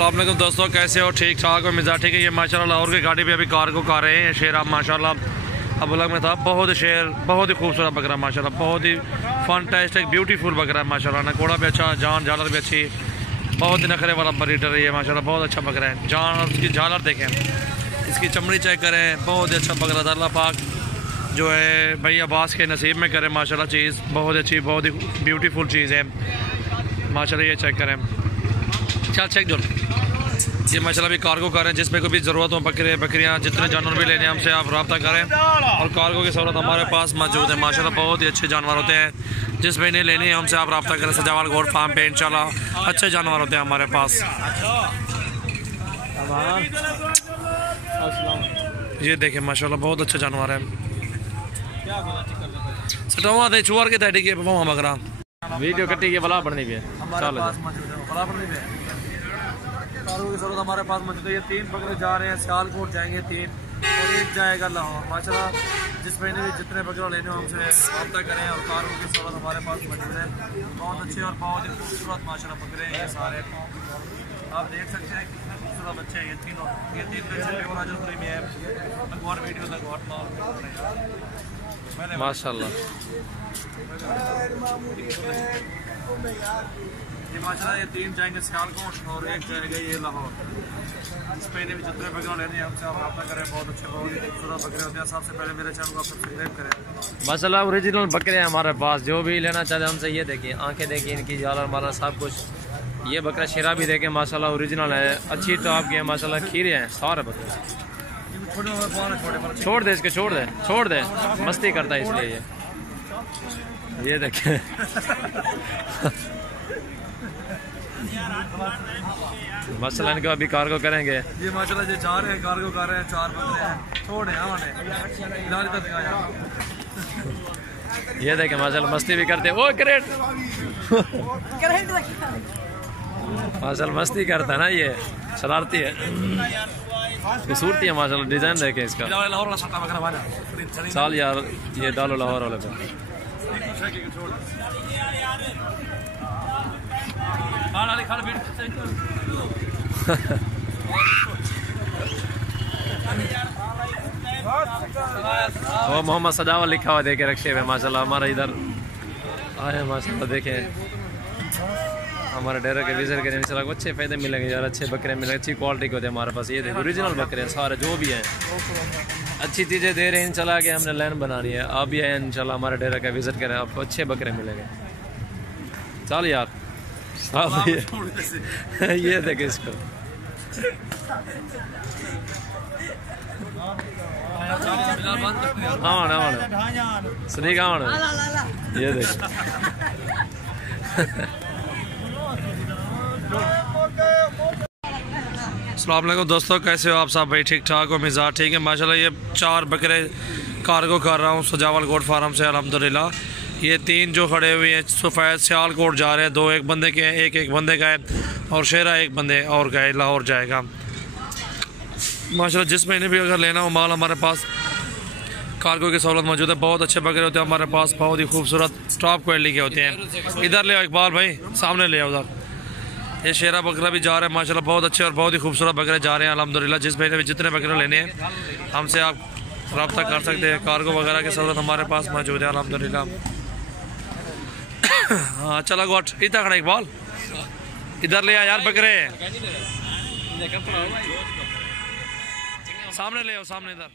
अस्सलाम वालेकुम दोस्तों, कैसे हो? ठीक ठाक हो? मिजाज ठीक है? ये माशाल्लाह लाहौर की गाड़ी पे अभी कार्गो कर रहे हैं। शेर अब माशाल्लाह अब अलग में था, बहुत शेर, बहुत ही खूबसूरत बकरा माशाल्लाह, बहुत ही फंटास्टिक ब्यूटीफुल बकरा है माशाल्लाह। नकोड़ा भी अच्छा, जान झालर भी अच्छी, बहुत ही नखरे वाला ब्रीडर है ये माशाल्लाह, बहुत अच्छा बकरा है। जान और उसकी झालर देखें, इसकी चमड़ी चेक करें, बहुत ही अच्छा बकरा था। अल्लाह पाक जो है भाई अब्बास के नसीब में करें माशाल्लाह, चीज़ बहुत अच्छी, बहुत ही ब्यूटीफुल चीज़ है माशाल्लाह। ये चेक करें, चल चेक जो ये माशाल्लाह भी कार्गो कर रहे हैं। जिसमें कोई भी ज़रूरत हो बकरियाँ जितने जानवर भी लेने हमसे आप रब्ता करें, और कार्गो की सहूलत हमारे पास मौजूद है माशाल्लाह। बहुत ही अच्छे जानवर होते हैं, जिसमें इन्हें लेने हैं हमसे आप रब्ता करें। सजावाल गोट फार्म पे इंशाल्लाह अच्छे जानवर होते हैं हमारे पास। ये देखें माशाल्लाह बहुत अच्छे जानवर है। सटवा दे चुआर के तैडी के मगरा वीडियो कट्टी के बला बढ़नी पे हमारे पास मौजूद है। ये 3 बकरे जा रहे हैं, सियालकोट जाएंगे 3 और 1 जाएगा लाहौर माशाल्लाह। जिस महीने भी जितने बकरे लेने हो हमसे रब्ता करें, और कारों की सहूलत हमारे पास मौजूद है। बहुत अच्छे और बहुत ही खूबसूरत माशाल्लाह बकरे हैं ये सारे। आप देख सकते हैं कितने खूबसूरत बच्चे हैं ये तीनों। ये 3 बच्चे जो में है वीडियो तक माशाल्लाह। ये माशाल्लाह ये 3 जाएंगे सियालकोट और 1 जाएगा ये लाहौर। इस महीने में जितने बकरे लेने हैं हमसे आप रब्ता करें। बहुत अच्छे बहुत ही खूबसूरत बकरे होते हैं। सबसे पहले मेरे चैनल को सब्सक्राइब करें। माशाल्लाह ओरिजिनल बकरे हैं हमारे पास। जो भी लेना चाहते हैं हमसे ये देखिए, आंखें देखिए इनकी, झालर मालर सब कुछ। ये बकरा शेरा भी देखें माशाल्लाह ओरिजिनल है, अच्छी टॉप के माशाल्लाह, खीरे हैं सारे बकरे। छोड़ दे इसके, छोड़ दे मस्ती करता है इसलिए ये देखें। माशाल्लाह इनको अभी कार्गो करेंगे। ये माशाल्लाह जो जा रहे हैं कार्गो कर रहे हैं, 4 बकरे हैं, छोड़े ये देखें माशाल्लाह मस्ती भी करते हैं। ओ करेट माशाल्लाह मस्ती करता है ना, ये शरारती है, खूबसूरती है माशाल्लाह। डिजाइन देखे इसका साल यार, ये डालो लाहौर वाले पे। वो मोहम्मद सजावल लिखा हुआ देखे रखे हुए माशाल्लाह। हमारा इधर आए माशाल्लाह, देखें हमारे डेरे के विजिट करें इंशाल्लाह को अच्छे फायदे मिलेंगे यार, अच्छे बकरे मिलेंगे, अच्छी क्वालिटी के होते हैं हमारे पास। ये देखो ओरिजिनल बकरे हैं सारे, जो भी हैं अच्छी चीज़ें दे रहे हैं इंशाल्लाह। कि हमने लाइन बना रही है, आप भी आए इंशाल्लाह हमारे डेरे का विजिट करें, आपको अच्छे बकरे मिलेंगे। चल यार ये देखे इसको, सनी कहाँ ये देख। अस्सलाम वालेकुम दोस्तों, कैसे हो आप सब? भाई ठीक ठाक हो? मिजाज ठीक है माशाल्लाह। ये 4 बकरे कार्गो कर रहा हूँ सजावल गोट फार्म से अल्हम्दुलिल्लाह। ये 3 जो खड़े हुए हैं सफ़ेद सियालकोट जा रहे हैं, 2 एक बंदे के हैं, एक बंदे का है, और शेरा 1 बंदे और का है, लाहौर जाएगा माशाल्लाह। जिस महीने भी अगर लेना हो माल हमारे पास कार्गो की सहूलत मौजूद है। बहुत अच्छे बकरे होते हैं हमारे पास, बहुत ही खूबसूरत टॉप क्वालिटी के होते हैं। इधर ले आओ इकबाल भाई, सामने ले आओ उधर। ये शेरा बकरा भी जा रहा है माशाल्लाह, बहुत अच्छे और बहुत ही खूबसूरत बकरे जा रहे हैं अल्हम्दुलिल्लाह। जिस महीने में जितने बकरे लेने हैं हमसे आप रब्ता कर सकते हैं। कार्गो वगैरह की सहूलत हमारे पास मौजूद है अल्हम्दुलिल्लाह। हाँ चला गोट इतना खड़ा इकबाल, इधर ले आ यार बकरे, सामने ले आओ, सामने इधर।